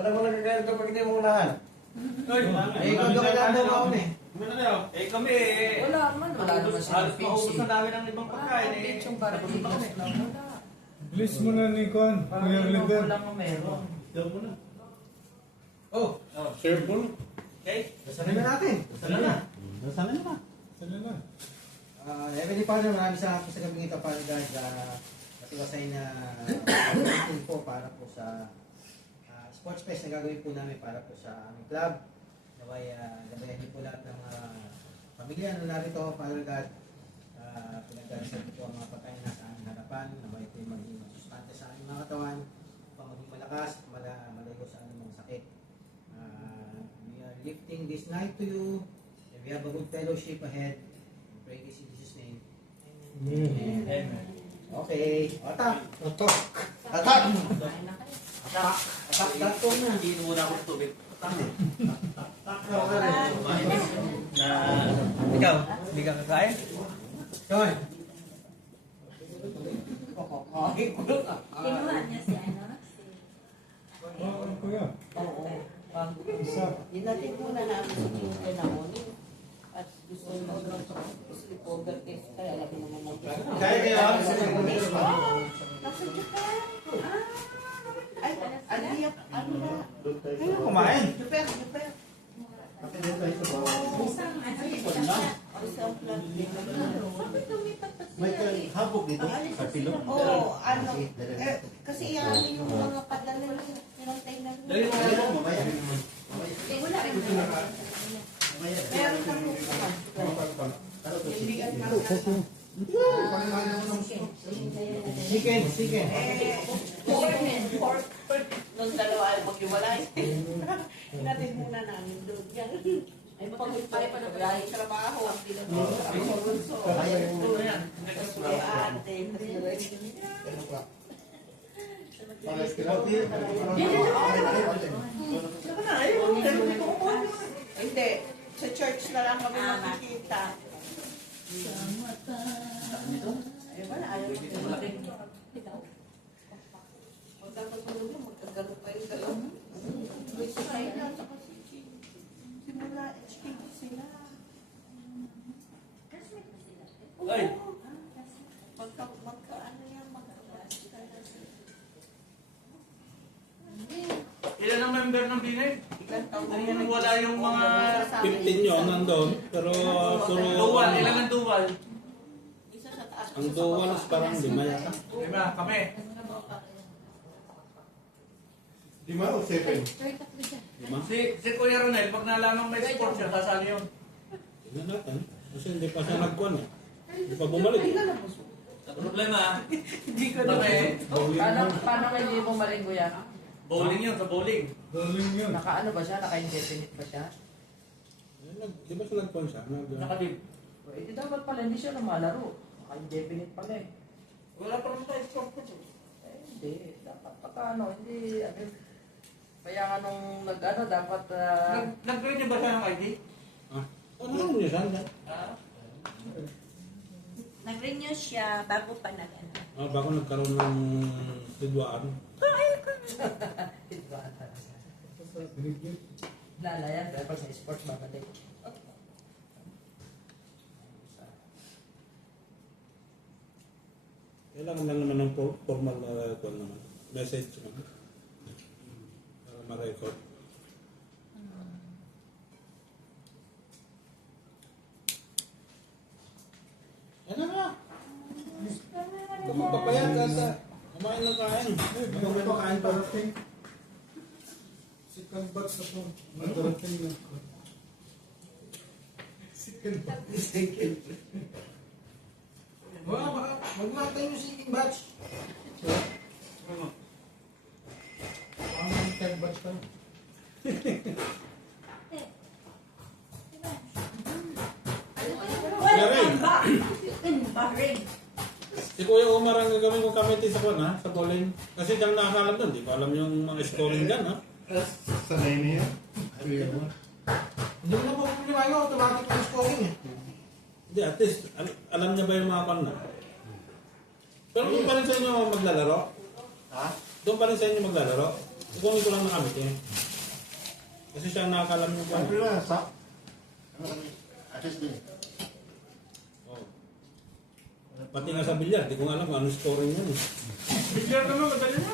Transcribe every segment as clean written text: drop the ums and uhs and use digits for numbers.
Parang mo nagkakalit kapag hindi mo unahan. Uy, Ikaw doon kailangan daw ako eh. kami Wala naman halos silang maubos na namin ang ibang pagkain eh. Yung parang Tapos pa kami. wala. Please mo na ni Kon, Parang Kuya inom ko Oliver. lang ang meron. Oh, Share mo na. Okay? dasalin na natin. Dasalan na. Sana na. Heavenly Father, maraming salamat po sa gabing ito, Father God, matiwasay na pagkakitin po para po sa sports fest na gagawin po namin para po sa aming club. Naway, gabayan niyo po lahat ng mga pamilya na narito, Father God. Pinagdarisan po ang mga pagkain na sa aming harapan, naway po yung maging sustante sa aming mga katawan, upang maging malakas, malayo sa anumang sakit. We are lifting this night to you, and we have a good fellowship ahead. We pray this in Jesus' name. Amen. Amen. Okay, atak! Atok! Atak! Kain na kayo. Atak! Atak! Atak na! Hindi muna ako ng tubig. Na ikaw, hindi ka kakain? Come on! Kinuha niya si ano? Oo, Kuya. Oo. Pag Isa. Dinatid muna namin sa Tuesday na morning. At gusto mo sleep over case. Kaya lagi naman ng Kaya kayo? Nasa Japan. Ay, ano na? Ano kumain? Japan. Isang ano yun? Isang plan. Bakit lumipat pa sila? May habog dito. Aalis na sila. Oo, ano. Kasi ano yung mga padala nila. Tinatay na Dali mo nila. mo. Mamaya. Eh, wala rin. Meron kang lupa. Hindi ka na. Chicken! Chicken! Pork. Nung dalawa ay maghiwalay. Hinatid muna namin doon. Yan. Ay, pag-pare pa na biyahe sa trabaho. Ang bunso. Ate. Hindi. Sa church na lang kami makikita. Ay, wala. Ayaw magkakatulog na, magkagano pa yung galaw. Simula, HPG sila. Ay, Magka-ano yan, ilan ang member ng binay? Kung wala yung mga 15 yun nandun, pero puro duwal, ilan ang duwal? Isa sa taas. ang duwal is parang 5 yata. Diba, kami. 5 o 7? Si Kuya Ronel, pag nalaman may sport siya, sasali yun. Tignan natin. Kasi hindi pa siya nagkuhan eh. Hindi pa bumalik. Sa problema, Hindi ko na. kami, Paano kayo hindi pumaling kuya? bowling yun, sa bowling. Darling yun. Naka-ano ba siya? Naka-indefinite ba siya? Di ba siya nagkuhan siya? Nakadib. Eh, dapat pala hindi siya lumalaro. Naka-indefinite pala eh. Wala pa rin tayo sport ko. Hindi. Dapat pagka ano, hindi. Kaya nga nung nag-ano, dapat... Nag-grade niya ba siya ng ID? Ano niya siya? Nag-renew siya bago pa nag-ano. Bago nagkaroon ng sidwaan. Lalayan, dapat sa sports babalik. Kailangan lang naman ng formal na naman. Message naman. Para ma-record. Ano nga? Papayag ka. Kumain ng kain. May pakain parating. Second batch na po. Darating na. Second batch. Huwag natin yung seeking batch. Ang third batch pa. Bahrain. Si Kuya Omar ang gagawin kong committee sa kwan ha, sa bowling. Kasi diyang nakakalam doon, di ko alam yung mga scoring dyan ha. Sanay niya. Hindi mo na po kumilimayo, automatic yung scoring eh. Hindi, at least, alam niya ba yung mga kwan na? Pero doon pa rin sa inyo maglalaro? Ha? Doon pa rin sa inyo maglalaro? Ikunin ko lang nakamit eh. Kasi siya ang nakakalam yung kwan. Ano na, sa? Atis din. Oh. Pati nga sa bilyar, di ko nga alam kung ano scoring yun. Bigyan ka naman, madali na.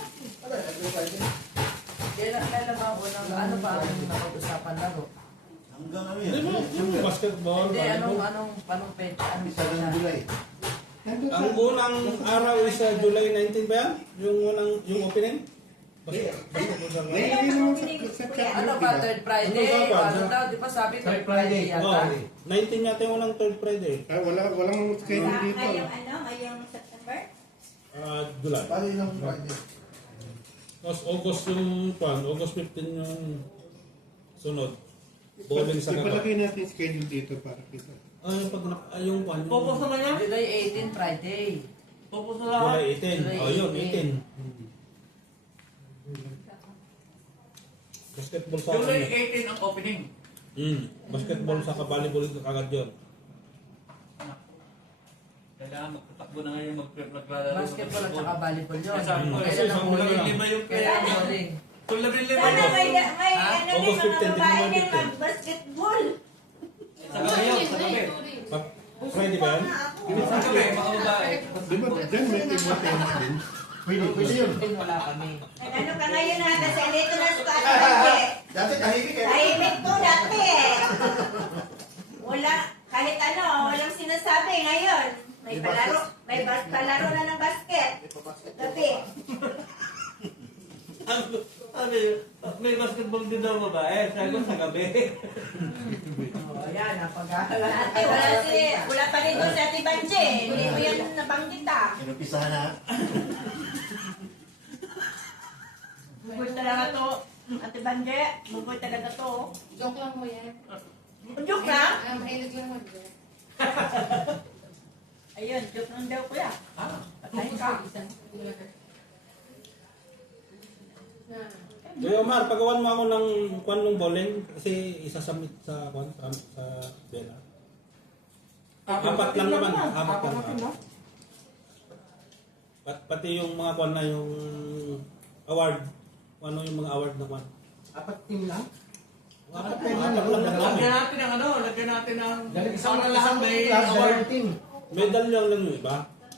Kailan ako ng ano ba ang napag-usapan laro? Hanggang ano Hindi mo, yan? yung basketball, Hindi, volleyball. anong pwede? Anong Isa ng July. Ang unang araw is July 19 ba yan? Yung opening? Basketball sa Ngayon, hindi naman sa Ano ba, third Friday? Ano ba? Ano daw, di ba sabi Third third Friday Friday. Oh, yata? 19 yata yung unang third Friday. Walang schedule dito. Ngayong September? July. Paano yun ang Friday? Tapos August yung kwan, August 15 yung sunod. Bowling sa kaba. Ipalagay natin yung schedule dito para kita. Yung kwan. Focus naman yan. July 18, Friday. Focus na lahat. July 18. July Oh, yun, 18. 18. Basketball sa July kanya. 18 ang opening. Basketball sa volleyball kagad yun. Kailangan magtatakbo na ngayon maglalaro. Basketball at saka volleyball yun. Sabi ko, Kasi Kailan sa ang una huli? lang. lima yung Kailan ang kaya. huli? Kung labing-lima Sana yun. may Ha? ano din August mga 15, babae din din naman mag-basketball. Sa gabi yun, sa gabi. Friday ba yan? Sa gabi, mga babae. Di ba, dyan may table tennis din? Pwede yun. Wala kami. Ano ka ngayon ha? Kasi andito na sa Ate. Dati tahimik eh. Tahimik ko dati eh. Wala, kahit ano, walang sinasabi ngayon. May palaro na ng basket. Gabi. Sabi, may basketball din daw babae. Sabi ko, sa gabi. Oh, yan, napag-aaral. Ate, wala pa rin doon si Ate Banje. Hindi mo yan nabanggit ah. Inupisahan na. Bugoy talaga to. Ate Banje, bugoy talaga to. Joke lang mo yan. Joke na? Mahilig lang mag-joke. Ayun, joke lang daw kuya. Patay ka. Kuya Omar, pagawan mo ako ng kwan ng bowling kasi isasubmit sa kwan sa Bella. Apat lang naman. Apat lang. Pati yung mga kwan na yung award. Ano yung mga award na kwan? Apat team lang? Apat team lang. Lagyan natin ang ano, lagyan natin ang... Isang para lahat may club, award. dalawang team. Medal lang yung iba.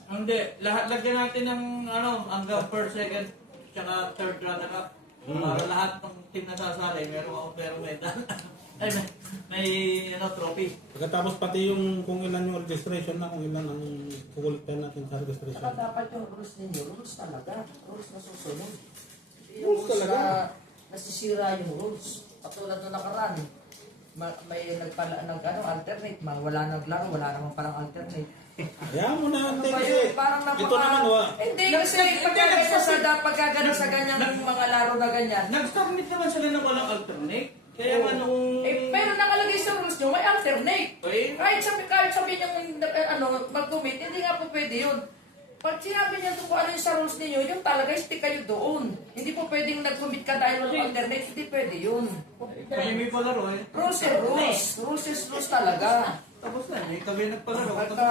Hindi, lahat lagyan natin ng ano, hanggang first, second, tsaka third runner up. Para lahat ng team na sasali, meron medal. Ay, may ano, trophy. Pagkatapos pati yung kung ilan yung registration na, kung ilan ang kukulitan natin sa registration. Saka dapat yung rules ninyo, rules talaga. Rules na susunod. Hindi Rules yung talaga? nasisira yung rules. Katulad nung nakaraan, may alternate, wala naglaro, wala naman palang alternate. Hayaan mo na ante Ano ba kasi yun? Parang ito naman Hindi, kasi pagkagano sa ganyang mga laro na ganyan. Nag-submit naman sila ng walang alternate. Kaya nga nung... Pero nakalagay sa rules nyo, may alternate. Eh, Kahit sabi nyo mag-commit, hindi nga po pwede yun. Pag sinabi niya kung ano yung sa rules ninyo, yung talaga, stick kayo doon. Hindi po pwedeng nag-commit ka dahil walang alternate, hindi pwede yun. kami may palaro eh. Rules is rules. Rules is rules talaga. Tapos na, may kami nagpalaro. Pagka,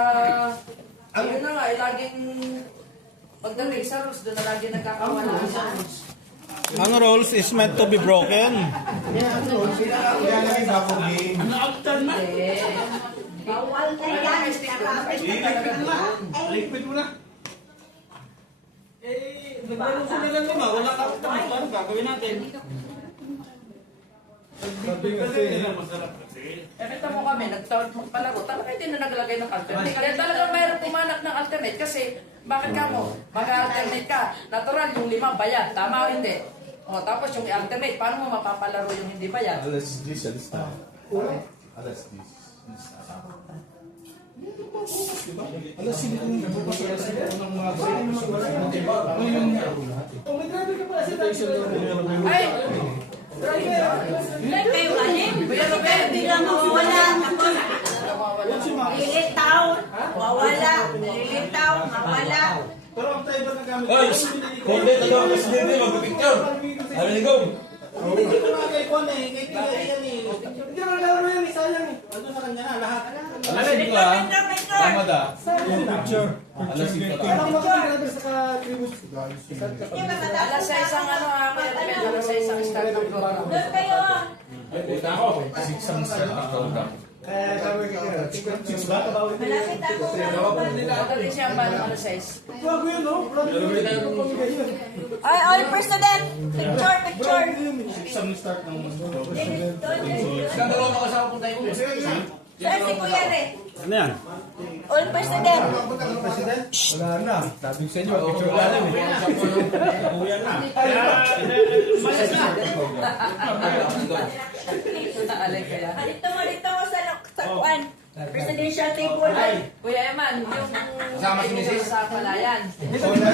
ayun na nga, laging pagdating sa rules, doon na lagi nagkakawala sa rules. ang rules is meant to be broken. Ilalagay sa ako game. Bawal na yan. Iligpit mo na. Iligpit mo na. Eh, naglaro sila ng lima. Wala ka. Tapos ano gagawin natin? Kasi nila masarap kasi. Kita mo kami, magpalaro, talaga hindi na naglagay ng alternate. Kaya talaga mayroon pumanak ng alternate kasi bakit ka mo? Mag-alternate ka. Natural, yung 5 bayad. Tama o hindi? O, tapos yung alternate, paano mo mapapalaro yung hindi bayad? Alas 10, alas na. Alas 10. Alas 5 ng mga Ay! Hindi kayo galing. Pero biglang mawawala. Tapos lilitaw. Mawala. Lilitaw. Mawala. Pero ang timer na gamit. Oy! Hindi, tayo ang presidente, magpipicture! Ano ni Gong? Hindi ko na kay Kwan eh. Kay Tingay yan eh. Hindi ko laro yan eh. Sayang eh. Ano sa kanya na lahat. Alas 5 ah. Tama da. Picture. Alas 5 Hindi ba Alas 6 ang ano ha, kaya alas sa isang start ng program. Doon kayo. Six ang start ng program. Malapit ako. Magaling siya ang balang alas 6. Ay, all president. Picture, picture. Isang start ng Ilang dalawa makasama po tayo. Sir, si Kuya Re. Ano yan? All president. Wala na. Sabi ko sa inyo, picture wala na. Uyan na. Alay kaya. Dito mo sa kuan. Presidential table. Ay, Kuya Eman, yung Kasama si Mrs. sa palayan. Doon na.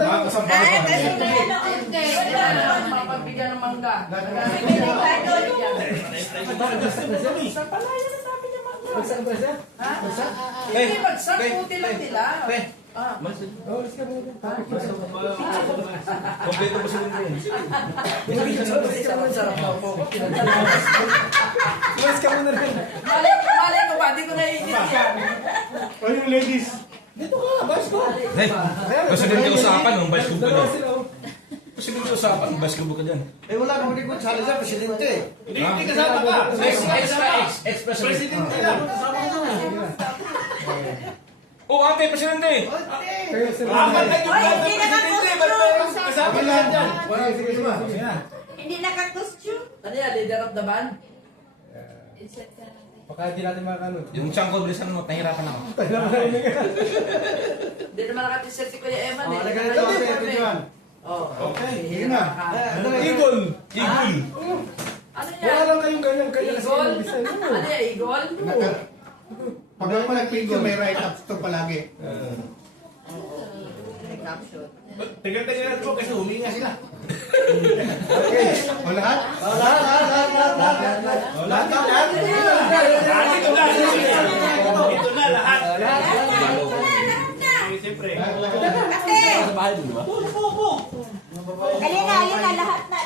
Ha? Ay, kasi Mapagbigyan ng mangga. Sa palayan na sabi niya mangga. Ha? Hindi, magsakuti lang nila. Ah. Kompleto po sila rin. Sarap daw po. Mas ka muna rin. Malay ko ba? Di ko naiintindihan. O yung ladies. Dito ka, basko. Presidente usapan, ang basketball ka dyan. Presidente usapan, ang basketball ka dyan. Eh wala kang hindi ko sali sa presidente. Hindi kasama ka. Ex-presidente. Presidente lang. Oh, ate, presidente! Kayo sila. Apat na yung Ay, hindi naka-costume. kasama lang dyan. Sige, sige. Hindi naka-costume. Ano yan? Leader of the band? Baka hindi natin makakano. Yung chunk ko, bilisan mo, nahirapan ako. Hindi naman nakatisir si Kuya Eman. Oh, nagganito kasi ito yun. Oh. Okay, Sige na. Eagle. Igul! Ano Wala yan? lang kayong ganyan. Kaya kasi Eagle? yung design mo. Ano yan? Eagle? Pag ako nag-picture, may write up to palagi. Tingnan po kasi huminga sila. Okay. O lahat? Ito na lahat. Lahat na. Siyempre. Kasi. Alin na, lahat na.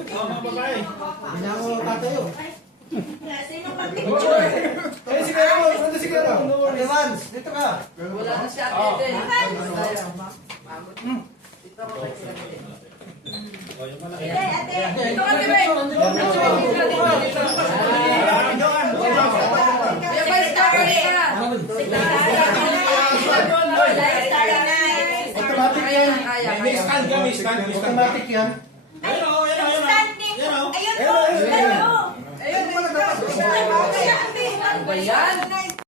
Hindi na ako tatayo. Sino mag-picture? Eh, sige ako. Ano sige ako? Ate Vance, dito ka. Wala na si Ate Eden. Dito ako kay Ate Eden. Ate, ate. Dito ka, Tibe! Kuya Vice, kakali ka! Automatic Kaya yan. na, kaya. May stand ka, may stand. Automatic yan. Standing. Ayun po. Ayun, Ayun. Ano ba yan?